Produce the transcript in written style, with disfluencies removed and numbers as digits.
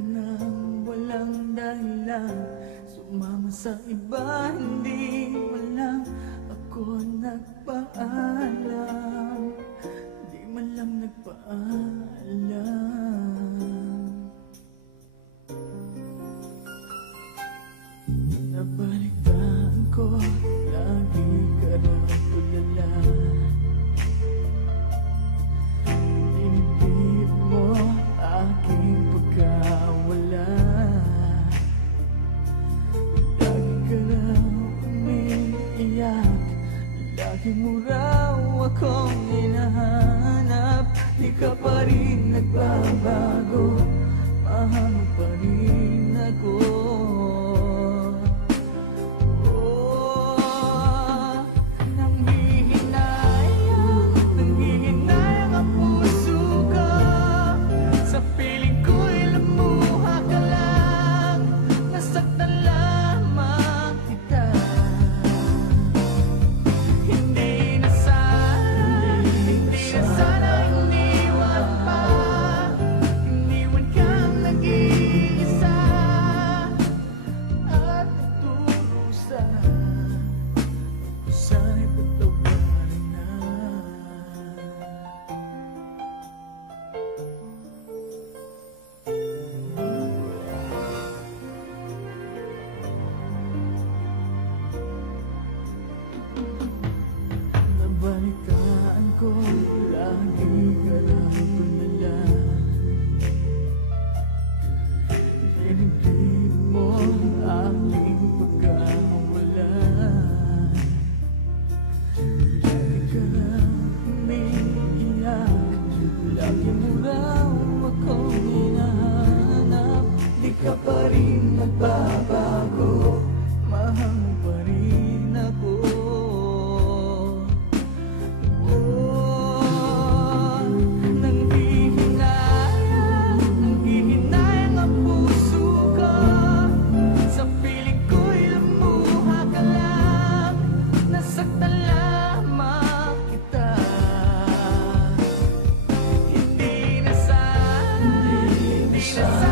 ka nang walang dahilan, sumama sa iba, hindi mo lang ako nagpaalam, di man lang nagpaalam. Nabalitaan ko, lagi ka raw tulala, dinibdib mo aking pagkawala. Lagi ka raw umiiyak, lagi mo raw akong hinahanap, di ka pa rin nagbabago, mahal mo pa rin ako. Nabalitaan ko, lagi ka raw tulala, dinibdib mo aking pagkawala. Lagi ka raw umiiyak, lagi mo raw akong hinahanap, di ka pa rin nagbabago, mahal mo pa rin ako. Hindi na sana